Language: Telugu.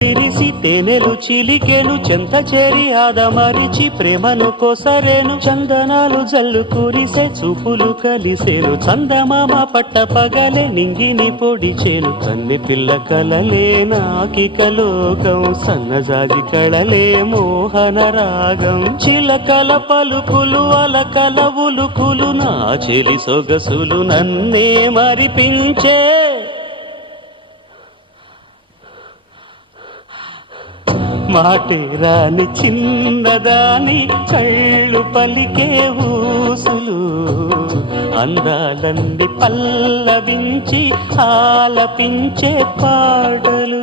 తిరిసి తేనెలు చిలికెను చెంత చేరి ఆదమరిచి ప్రేమను కోసరేను చందనాలు జల్లు కురిసే చూపులు కలిసేను చందమామ పట్ట పగలే నింగిని పొడిచేను కన్నె పిల్ల కలలే నాకిక లోకం సన్నజాజి కళలే మోహన రాగం చిలకల పలుకులు అలకల ఉలుకులు నా చెలి సొగసులు నన్నే మరిపించే మాటే రాని చిన్నదాని కళ్ళు పలికే ఊసులు అందాలన్నీ పల్లవించి ఆలపించే పాటలు